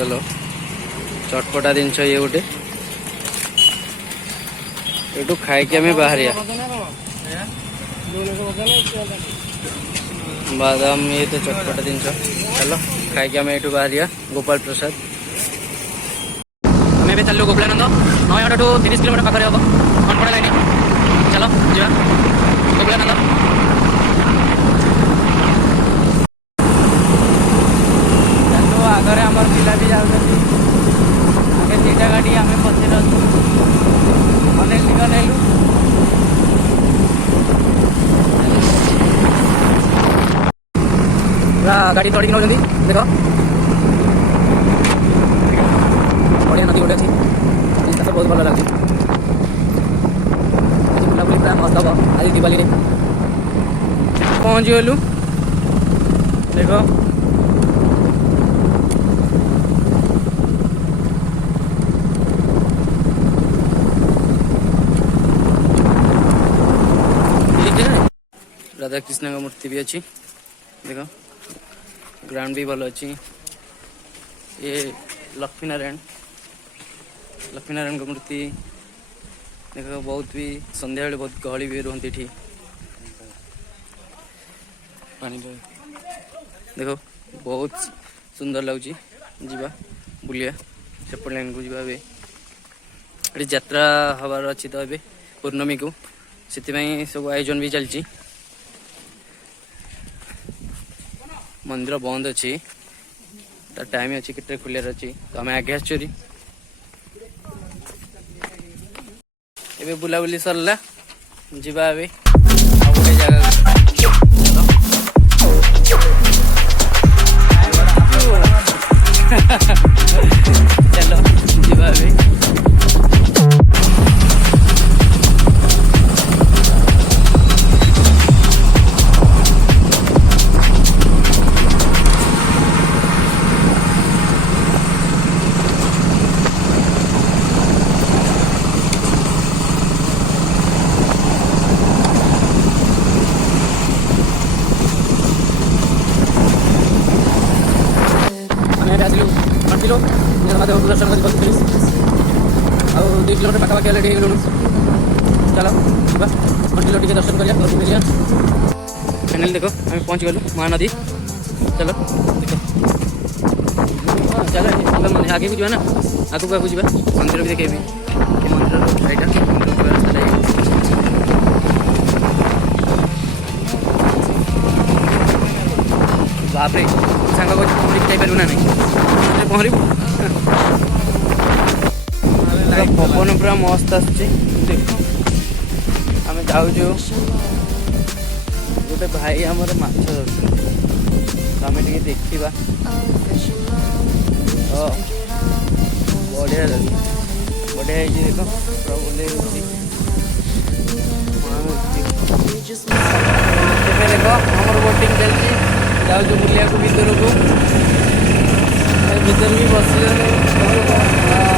चलो चटपटा जिनस ये गोटे ये खाई आम बाहर बादाम ये तो चटपटा जिनस चलो खाई आम ये बाहर गोपाल प्रसाद आम ए चलो गोपालानंद नयागढ़ ठू 30 किलोमीटर पाखे हम मनपड़ा लाइन चलो जा गोपालानंद आगे आम पिला भी जाऊँ आगे दुईटा गाड़ी आम पचर अनेक टिक नेलु पूरा गाड़ी तड़िकी नौ देख बढ़िया नदी गोटे अच्छी जिनका बहुत भल लगे बुलाबुली पूरा मस्त हम आज दिवाली पहुँची गलु देख राधा कृष्ण का मूर्ति भी अच्छी देखो ग्राउंड भी भल अच्छी ये लक्ष्मी नारायण की मूर्ति देखो बहुत भी संध्या बेले बहुत गहली भी रुहती थी देखो बहुत सुंदर लगुच जीवा बुलिया सेपट लाइन को जीवा ये यात्रा हबार अच्छी तो ये पूर्णमी को से सब आयोजन भी चलती मंदिर बंद अच्छी तार टाइम अच्छी कितने खुलियार अच्छी तो आम आगे आसरी ए बुलाबुली सरला जीवा गोटे जगह चलो जीवा दर्शन कर 2 किलोमीटर पाखापाखि रेडी हो गलु चलो कंटिलो टे दर्शन करिया फाइनल देखो आम पहुँच गलु महानदी चलो देखो चलो आगे भी जाना आगे आगे जा मंदिर भी देखे मंदिर साइड रास्ता बापरे सांग को जापारू ना नहीं पहरबू पवन पूरा मस्त आम जाऊ गोटे भाई आमर माछ धरते आम टे देखा बढ़िया बढ़िया देख पूरा बुले देख आमर बोटिंग चलती जाऊ बुलिया भर को भर भी बस